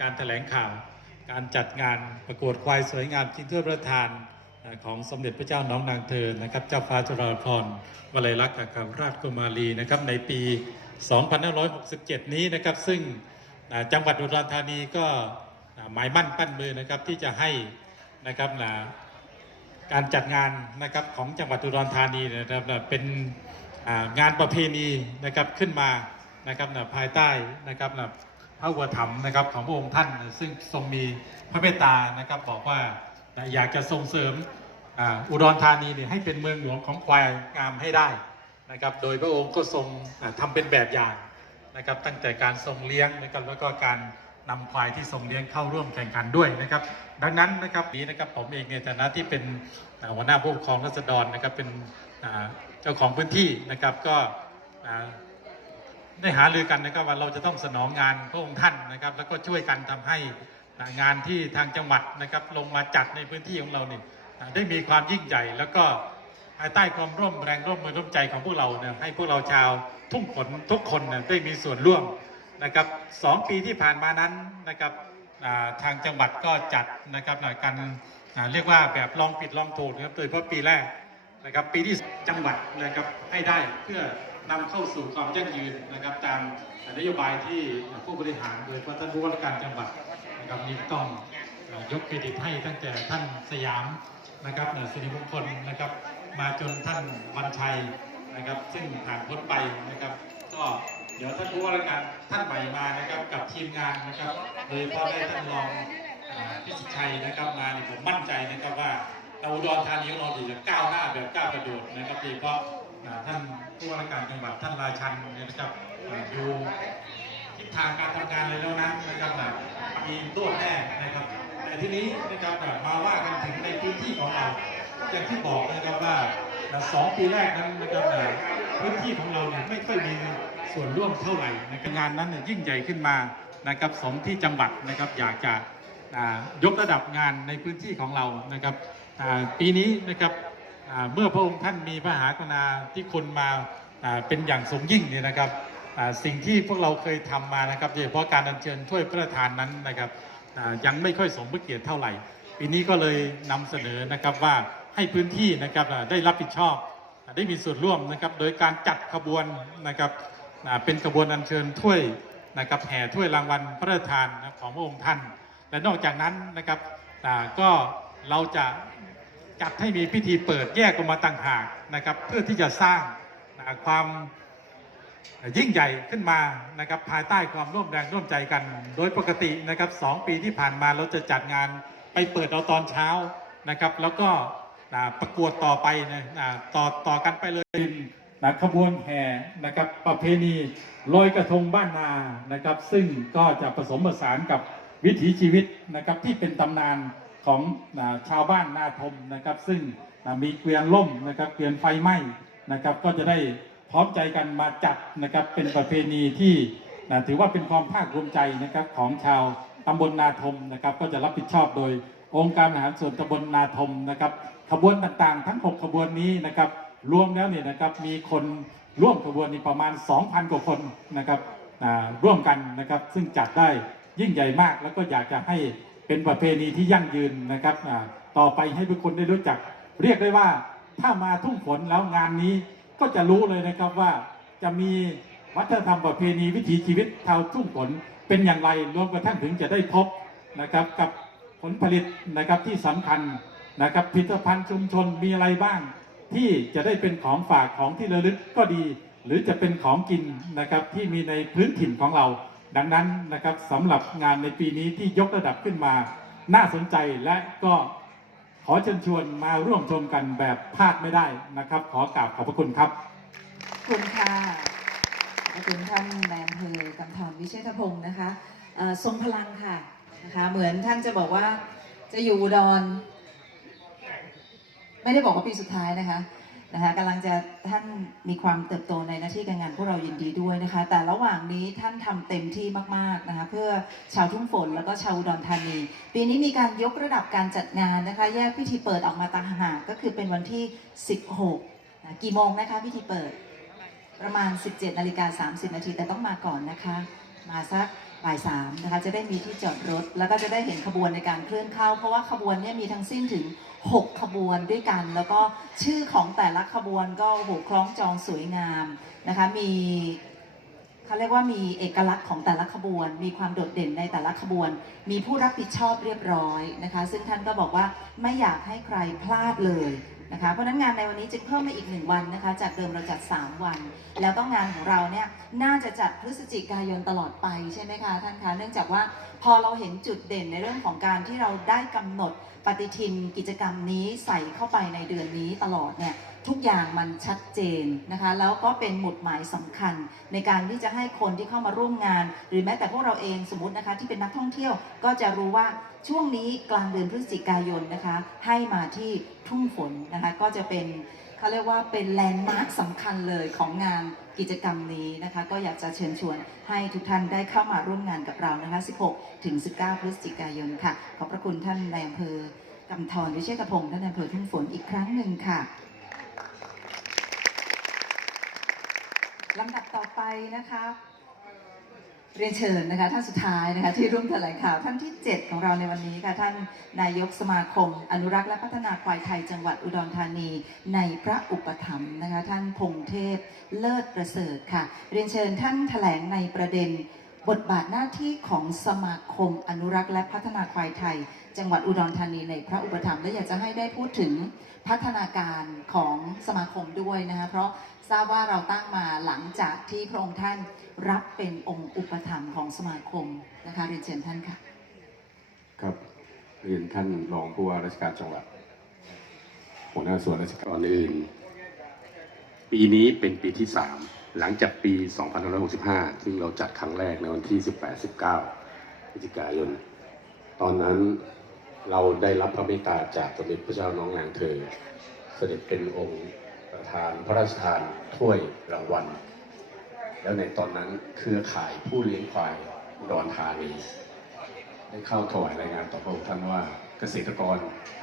การแถลงข่าว การจัดงานประกวดควายสวยงามชิงถ้วยพระราชทานของสมเด็จพระเจ้าน้องนางเธอนะครับ เจ้าฟ้าจุฬาภรณ์วลัยลักษณ์อัครราชกุมารีนะครับในปี 2567 นี้นะครับซึ่งจังหวัดอุดรธานีก็หมายมั่นปั้นมือนะครับที่จะให้นะครับนะการจัดงานนะครับของจังหวัดอุดรธานีนะครับนะเป็นงานประเพณีนะครับขึ้นมานะครับนะภายใต้นะครับนะ พระอุปถัมภ์นะครับของพระองค์ท่าน ซึ่งทรงมีพระเมตตานะครับบอกว่าอยากจะส่งเสริมอุดรธานีเนี่ยให้เป็นเมืองหลวงของควายงามให้ได้นะครับ โดยพระองค์ก็ทรงอ่าทำเป็นแบบอย่างนะครับ ตั้งแต่การทรงเลี้ยงนะครับแล้วก็การนำควายที่ทรงเลี้ยงเข้าร่วมแข่งขันด้วยนะครับ ดังนั้นนะครับนี้นะครับผมเองในฐานะที่เป็นหัวหน้าผู้ปกครองรัษฎรนะครับเป็นเจ้าของพื้นที่นะครับก็ ได้หารือกันนะครับว่าเราจะต้องสนองงานพระองค์ท่านนะครับ แล้วก็ช่วยกันทำให้งานที่ทางจังหวัดนะครับลงมาจัดในพื้นที่ของเราเนี่อ่าได้มีความยิ่งใหญ่ แล้วก็ภายใต้ความร่วมแรงร่วมมือร่วมใจของพวกเราเนี่ยให้พวกเราชาวทุ่งขนทุกคนเนี่ยได้มีส่วนร่วมนะครับสองปีที่ผ่านมานั้นนะครับทางจังหวัดก็จัดนะครับอ่าการเรียกว่าแบบลองผิดลองถูกนะครับโดยเฉพาะปีแรก นะครับปีที่จังหวัดนะครับให้ได้เพื่อนำเข้าสู่ความยั่งยืนนะครับ ตามนโยบายที่ผู้บริหารโดยพาะท่านผู้ว่าราชการจังหวัดนะครับนี่ต้องยกเครดิตให้ตั้งแต่ท่านสยามนะครับเอ่อสิริมงคลนะครับ มาจนท่านวันชัยนะครับ ซึ่งผ่านพ้นไปนะครับ ก็เดี๋ยวท่านผู้ว่าราชการท่านใหม่มานะครับกับทีมงานนะครับโดยพาะได้ท่านรองพิสิทธิ์ชัยนะครับมานี่ผมมั่นใจนะครับว่า เราอุดรธานีของเราจะก้าวหน้าแบบก้าวกระโดดนะครับโดยเฉพาะท่านผู้ว่าราชการจังหวัดท่านราชันนะครับดูทิศทางการทำงานเลยแล้วนั้นนะครับมีรวดแน่นะครับ แต่ทีนี้นะครับมาว่ากันถึงในพื้นที่ของเราอย่างที่บอกนะครับว่าสองปีแรกนั้นนะครับพื้นที่ของเราเนี่ยไม่ค่อยมีส่วนร่วมเท่าไหร่ในงานนั้นเนี่ยยิ่งใหญ่ขึ้นมานะครับสมที่จังหวัดนะครับอยากจะยกระดับงานในพื้นที่ของเรานะครับ ปีนี้นะครับเมื่อพระองค์ท่านมีพระมหากรุณาที่คุณมาเป็นอย่างสูงยิ่งเนี่ยนะครับสิ่งที่พวกเราเคยทำมานะครับโดยเฉพาะการอัญเชิญถ้วยพระราชทานนั้นนะครับยังไม่ค่อยสมพระเกียรติเท่าไหร่ ปีนี้ก็เลยนำเสนอนะครับว่าให้พื้นที่นะครับได้รับผิดชอบได้มีส่วนร่วมนะครับโดยการจัดขบวนนะครับเป็นขบวนอัญเชิญถ้วยนะครับแห่ถ้วยรางวัลพระราชทานของพระองค์ท่าน และนอกจากนั้นนะครับก็ เราจะจัดให้มีพิธีเปิดแยกออกมาต่างหากนะครับ เพื่อที่จะสร้างความยิ่งใหญ่ขึ้นมานะครับภายใต้ความร่วมแรงร่วมใจกัน โดยปกตินะครับสองปีที่ผ่านมาเราจะจัดงานไปเปิดเอาตอนเช้านะครับ แล้วก็ประกวดต่อไปนะต่อต่อกันไปเลยนะขบวนแห่นะครับประเพณีลอยกระทงบ้านนานะครับ ซึ่งก็จะผสมผสานกับวิถีชีวิตนะครับที่เป็นตำนาน ของชาวบ้านนาทมนะครับ ซึ่งมีเกวียนล่มนะครับเกวียนไฟไหม้นะครับ ก็จะได้พร้อมใจกันมาจัดนะครับเป็นประเพณีที่ถือว่าเป็นความภาคภูมิใจนะครับของชาวตำบลนาทมนะครับ ก็จะรับผิดชอบโดยองค์การบริหารส่วนตำบลนาทมนะครับขบวนต่างๆ ทั้ง 6 ขบวนนี้นะครับรวมแล้วเนี่ยนะครับมีคนร่วมขบวนนี้ประมาณ 2,000 กว่าคนนะครับร่วมกันนะครับซึ่งจัดได้ยิ่งใหญ่มากแล้วก็อยากจะให้ เป็นประเพณีที่ยั่งยืนนะครับต่อไปให้ทุกคนได้รู้จัก เรียกได้ว่าถ้ามาทุ่งฝนแล้วงานนี้ก็จะรู้เลยนะครับว่าจะมีวัฒนธรรมประเพณีวิถีชีวิตชาวทุ่งฝนเป็นอย่างไรรวมกระทั่งถึงจะได้พบนะครับกับผลผลิตนะครับที่สำคัญนะครับผลิตภัณฑ์ชุมชนมีอะไรบ้าง ที่จะได้เป็นของฝากของที่ระลึกก็ดี หรือจะเป็นของกินนะครับที่มีในพื้นถิ่นของเรา ดังนั้นนะครับสำหรับงานในปีนี้ที่ยกระดับขึ้นมา น่าสนใจและก็ขอเชิญชวนมาร่วมชมกันแบบพลาดไม่ได้นะครับ ขอกราบขอบพระคุณครับขอบคุณค่ะขอบคุณท่านนายอำเภอกำธรวิเชษพงศ์นะคะทรงพลังค่ะนะคะ เหมือนท่านจะบอกว่าจะอยู่ดอุดรไม่ได้บอกว่าปีสุดท้ายนะคะ นะคะกำลังจะท่านมีความเติบโตในหน้าที่การงานพวกเรายินดีด้วยนะคะ แต่ระหว่างนี้ท่านทำเต็มที่มากๆนะคะเพื่อชาวทุ่งฝนแล้วก็ชาวอุดรธานี ปีนี้มีการยกระดับการจัดงานนะคะ แยกพิธีเปิดออกมาต่างหากก็คือเป็นวันที่ 16นะกี่โมงนะคะพิธีเปิดประมาณ 17นาฬิกา30นาทีแต่ต้องมาก่อนนะคะ มาสัก บ่ายสามนะคะจะได้มีที่จอดรถ แล้วก็จะได้เห็นขบวนในการเคลื่อนเข้า เพราะว่าขบวนเนี่ยมีทั้งสิ้นถึง 6 ขบวนด้วยกัน แล้วก็ชื่อของแต่ละขบวนก็โอ้โหคล้องจองสวยงามนะคะมีเขาเรียกว่ามีเอกลักษณ์ของแต่ละขบวน มีความโดดเด่นในแต่ละขบวน มีผู้รับผิดชอบเรียบร้อยนะคะ ซึ่งท่านก็บอกว่าไม่อยากให้ใครพลาดเลย นะคะเพราะนั้นงานในวันนี้จึงเพิ่มมาอีกหนึ่งวันนะคะ จากเดิมเราจัด 3 วัน แล้วก็งานของเราเนี่ยน่าจะจัดพฤศจิกายนตลอดไปใช่ไหมคะท่านคะเนื่องจากว่าพอเราเห็นจุดเด่นในเรื่องของการที่เราได้กำหนดปฏิทินกิจกรรมนี้ใส่เข้าไปในเดือนนี้ตลอดเนี่ย ทุกอย่างมันชัดเจนนะคะแล้วก็เป็นหมุดหมายสำคัญ ในการที่จะให้คนที่เข้ามาร่วมงาน หรือแม้แต่พวกเราเองสมมตินะคะที่เป็นนักท่องเที่ยวก็จะรู้ว่าช่วงนี้กลางเดือนพฤศจิกายนนะคะให้มาที่ทุ่งฝนนะคะก็จะเป็นเขาเรียกว่าเป็นแลนด์มาร์คสำคัญเลยของงานกิจกรรมนี้นะคะ ก็อยากจะเชิญชวนให้ทุกท่านได้เข้ามาร่วมงานกับเรานะคะ 16 ถึง 19 พฤศจิกายนค่ะ ขอบพระคุณท่านในอำเภอกำธรวิเชษฐพงศ์ท่านในอำเภอทุ่งฝนอีกครั้งหนึ่งค่ะ ลำดับต่อไปนะคะเรียนเชิญนะคะท่านสุดท้ายนะคะที่ร่วมแถลงข่าวท่านที่ 7 ของเราในวันนี้ค่ะท่านนายกสมาคม อนุรักษ์และพัฒนาควายไทยจังหวัดอุดรธานี ในพระอุปถัมภ์นะคะท่านพงเทพเลิศประเสริฐค่ะ เรียนเชิญท่านแถลงในประเด็น บทบาทหน้าที่ของสมาคม อนุรักษ์และพัฒนาควายไทย จังหวัดอุดรธานีในพระอุปถัมภ์และอยากจะให้ได้พูดถึงพัฒนาการของสมาคมด้วยนะคะเพราะ ทราบว่าเราตั้งมาหลังจากที่พระองค์ท่านรับเป็นองค์อุปถัมภ์ของสมาคมนะคะเรียนเชิญท่านค่ะ ครับเรียนท่านรองผู้ว่าราชการจังหวัดหัวหน้าส่วนราชการอื่น ปีนี้เป็นปีที่ 3 หลังจากปี 2565 ซึ่งเราจัดครั้งแรกในวันที่ 18-19 พฤศจิกายน ตอนนั้นเราได้รับพระเมตตาจากสมเด็จพระเจ้าน้องนางเธอ เสด็จเป็นองค์ ประธานพระราชทานถ้วยรางวัล แล้วในตอนนั้นเครือข่ายผู้เลี้ยงควายดอุดรธานีได้เข้าถวายรายงานต่อพระองค์ท่านว่าเกษตรกร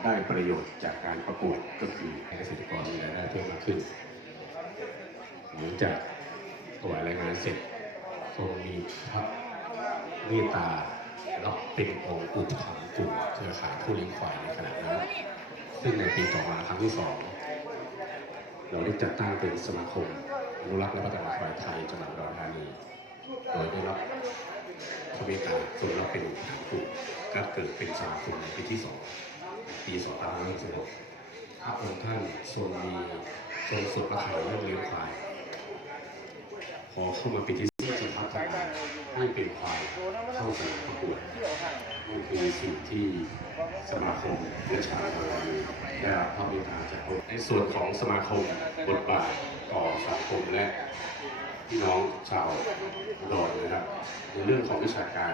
ได้ประโยชน์จากการประกวดก็คือเกษตรกรมีรายได้เพิ่มมากขึ้นหลังจากถวายรายงานเสร็จทรงมีพระเมตตารับเป็นองค์อุปถัมภ์กลุ่มเครือข่ายผู้เลี้ยงควายในขณะนั้น ซึ่งในปีต่อมาครั้งที่สอง เราได้จัดตั้งเป็นสมาคมอนุรักษ์และพัฒนาควายไทยจังหวัดอุดรธานีโดยได้รับพระเมตตาทรงรับเป็นทางกลุ่มก็เกิดเป็นสมาคมในปีที่สองปีสองพันห้าร้อยสิบหกพระองค์ท่านทรงมีทรงสุดประทัยเรื่องเลี้ยงควาย พอเข้ามาปีที่สี่จะพัฒนาให้เป็นควายเข้าสู่ประกวดนั่คือสิ่งที่สมาคมและชาว ไทยได้รับพระเมตตาจากองค์ในส่วนของสมาคมบทบาทต่อสังคมและพี่น้องชาวอุดรนะครับในเรื่องของวิชาการ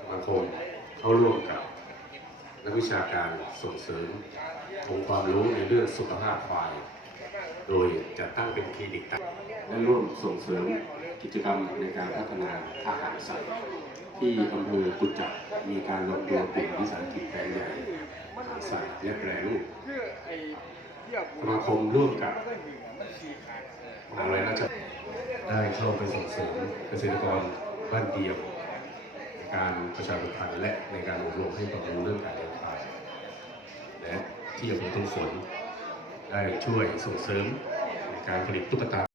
สมาคมเข้าร่วมกับนักวิชาการส่งเสริมองค์ความรู้ในเรื่องสุขภาพควาย โดยจะตั้งเป็นคลินิกตั้งและร่วมส่งเสริมกิจกรรมในการพัฒนาอาหารสัตว์ที่อำเภอกุจจับมีการรวมตัวกลุ่มวิสาหกิจแปลงใหญ่ อาหารสัตว์และแปรรูปสมาคมร่วมกับมหาวิทยาลัยราชได้เข้าไปส่งเสริมเกษตรกรบ้านเดียวในการประชาสัมพันธ์และในการอบรมให้ความรู้เรื่องการเลี้ยงควายและที่อำเภอทุ่งฝนได้ช่วยส่งเสริมในการผลิตตุ๊กตา